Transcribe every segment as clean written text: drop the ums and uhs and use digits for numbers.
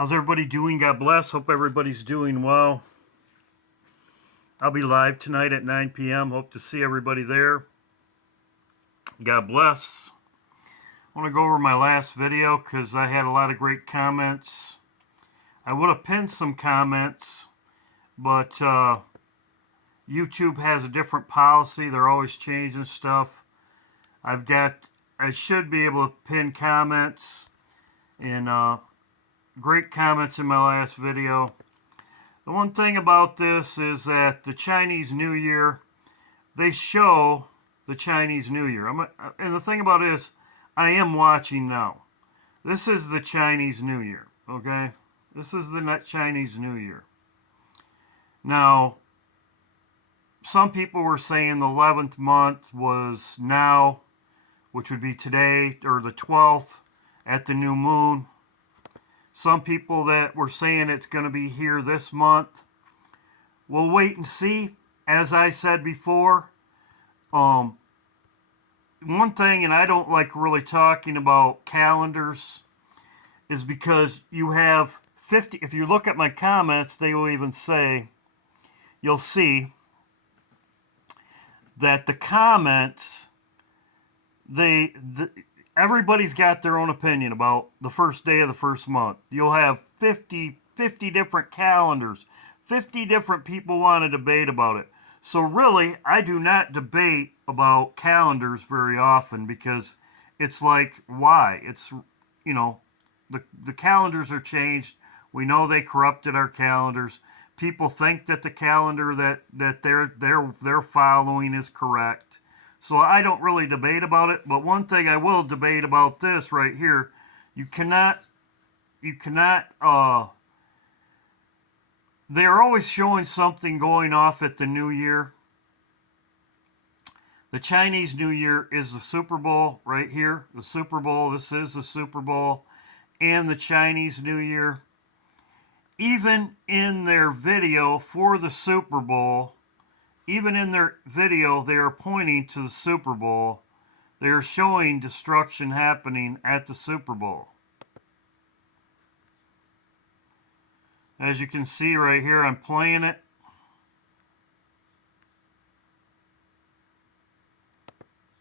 How's everybody doing? God bless. Hope everybody's doing well. I'll be live tonight at 9 p.m. Hope to see everybody there. God bless. I want to go over my last video because I had a lot of great comments. I would have pinned some comments, but YouTube has a different policy. They're always changing stuff. I should be able to pin comments and great comments in my last video. The one thing about this is that the Chinese New Year, they show the Chinese New Year. And the thing about it is, I am watching now. This is the Chinese New Year, okay? This is the Chinese New Year. Now, some people were saying the 11th month was now, which would be today, or the 12th at the new moon. Some people that were saying it's going to be here this month. We'll wait and see. As I said before, one thing, and I don't like really talking about calendars, is because you have 50, if you look at my comments, they will even say, you'll see that the comments, everybody's got their own opinion about the first day of the first month. You'll have 50 different calendars. 50 different people want to debate about it. So really, I do not debate about calendars very often because it's like, why? It's, the calendars are changed. We know they corrupted our calendars. People think that the calendar that they're following is correct. So I don't really debate about it, but one thing I will debate about this right here, you cannot, they're always showing something going off at the New Year. The Chinese New Year is the Super Bowl right here. The Super Bowl, this is the Super Bowl, and the Chinese New Year. Even in their video for the Super Bowl, they are pointing to the Super Bowl. They are showing destruction happening at the Super Bowl. As you can see right here, I'm playing it.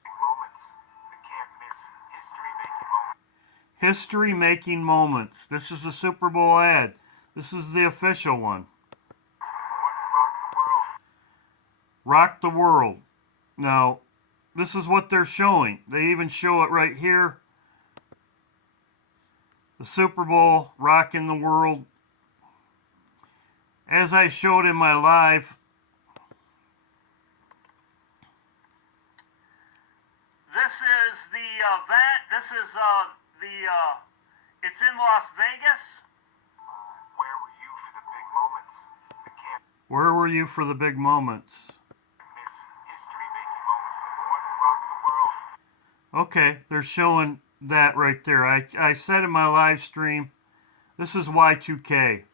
Moments. The can't miss history-making moments. History-making moments. This is the Super Bowl ad. This is the official one. It's the more than rock the world. Rock the world. Now, this is what they're showing. They even show it right here. The Super Bowl, rocking the world. As I showed in my live, this is the event. This is it's in Las Vegas. Where were you for the big moments? The can't Where were you for the big moments? miss history-making moments. The more than rock the world. Okay, they're showing that right there. I said in my live stream, this is Y2K,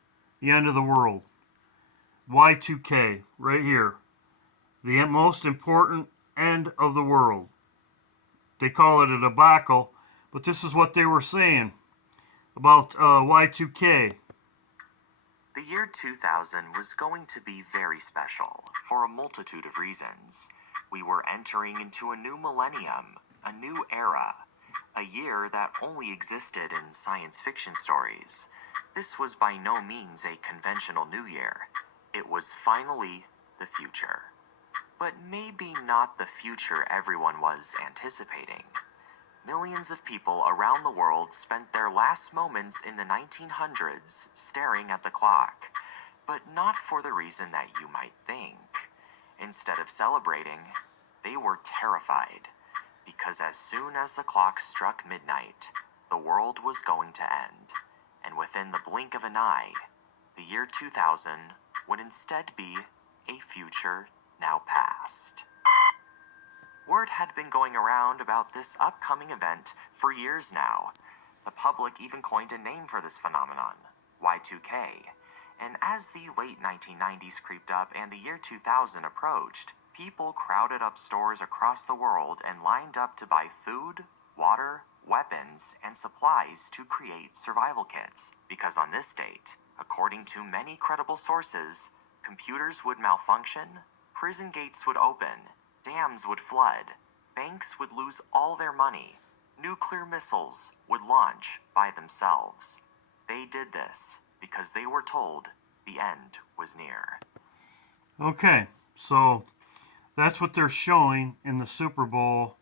the end of the world. Y2K, right here. The most important end of the world. They call it a debacle, but this is what they were saying about Y2K. The year 2000 was going to be very special for a multitude of reasons. We were entering into a new millennium, a new era, a year that only existed in science fiction stories. This was by no means a conventional new year. It was finally the future. But maybe not the future everyone was anticipating. Millions of people around the world spent their last moments in the 1900s staring at the clock, but not for the reason that you might think. Instead of celebrating, they were terrified, because as soon as the clock struck midnight, the world was going to end, and within the blink of an eye, the year 2000 would instead be a future now past. Word had been going around about this upcoming event for years now. The public even coined a name for this phenomenon, Y2K. And as the late 1990s creeped up and the year 2000 approached, people crowded up stores across the world and lined up to buy food, water, weapons, and supplies to create survival kits, because on this date, according to many credible sources, computers would malfunction, prison gates would open, dams would flood, banks would lose all their money, nuclear missiles would launch by themselves. They did this because they were told the end was near. Okay, so that's what they're showing in the Super Bowl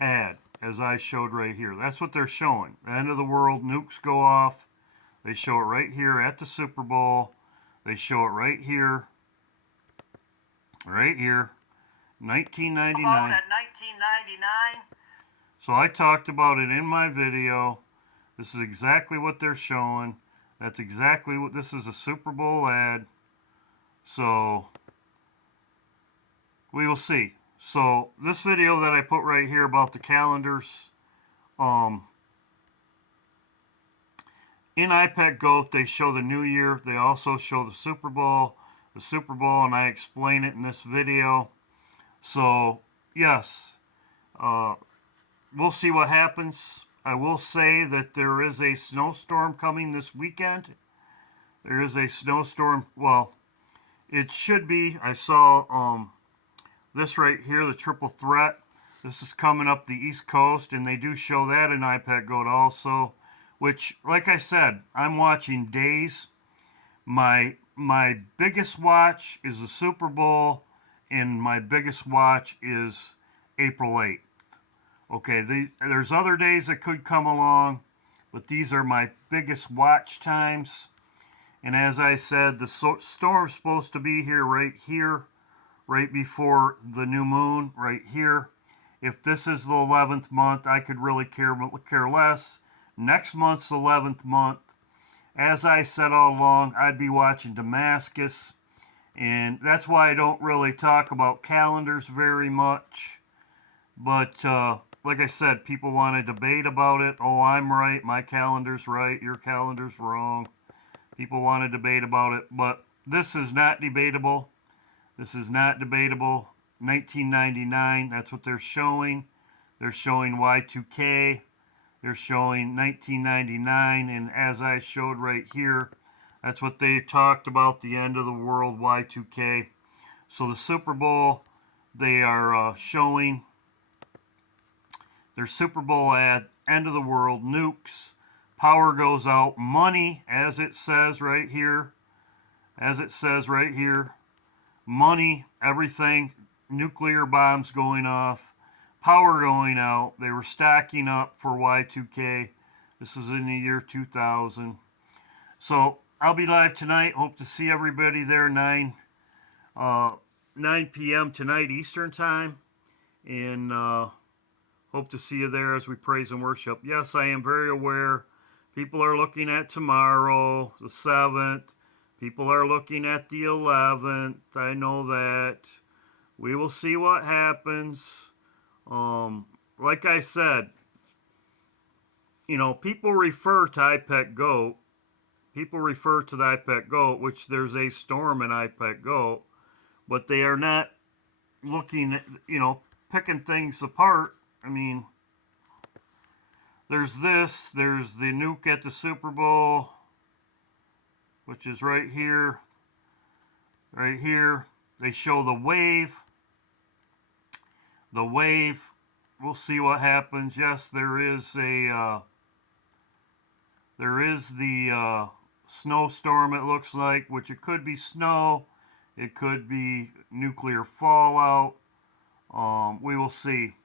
ad, as I showed right here. That's what they're showing. The end of the world, nukes go off. They show it right here at the Super Bowl. They show it right here. Right here. 1999. About at 1999. So I talked about it in my video. This is exactly what they're showing. That's exactly what this is, a Super Bowl ad. So we will see. So this video that I put right here about the calendars, in iPad Goat they show the New Year. They also show the Super Bowl, and I explain it in this video. So yes, we'll see what happens. I will say that there is a snowstorm coming this weekend. There is a snowstorm. Well, it should be. I saw this right here, the triple threat. This is coming up the East Coast, and they do show that in iPad Goat also. Which, like I said, I'm watching days. My biggest watch is the Super Bowl, and my biggest watch is April 8th. Okay, there's other days that could come along, but these are my biggest watch times. And as I said, the storm's supposed to be here, right before the new moon, right here. If this is the 11th month, I could really care less. Next month's the 11th month. As I said all along, I'd be watching Damascus. And that's why I don't really talk about calendars very much. But like I said, people want to debate about it. Oh, I'm right, my calendar's right, your calendar's wrong. People want to debate about it, but this is not debatable. This is not debatable. 1999, that's what they're showing. They're showing Y2K. They're showing 1999, and as I showed right here, that's what they talked about, the end of the world, Y2K. So the Super Bowl, they are showing their Super Bowl ad, end of the world, nukes, power goes out, money, as it says right here, money, everything, nuclear bombs going off, power going out. They were stacking up for Y2K. This was in the year 2000. So I'll be live tonight. Hope to see everybody there 9 p.m. tonight Eastern time. And hope to see you there as we praise and worship. Yes, I am very aware. People are looking at tomorrow, the 7th. People are looking at the 11th. I know that. We will see what happens. Like I said, people refer to iPad Goat. People refer to the iPad Goat, which there's a storm in iPad Goat, but they are not looking at, picking things apart. I mean, there's this, there's the nuke at the Super Bowl, which is right here. Right here. They show the wave. The wave, we'll see what happens. Yes, there is the snowstorm, it looks like, which it could be snow. It could be nuclear fallout. We will see.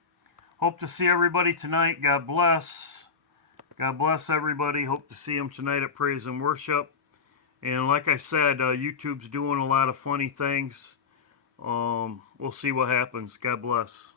Hope to see everybody tonight. God bless. God bless everybody. Hope to see them tonight at Praise and Worship. And like I said, YouTube's doing a lot of funny things. We'll see what happens. God bless.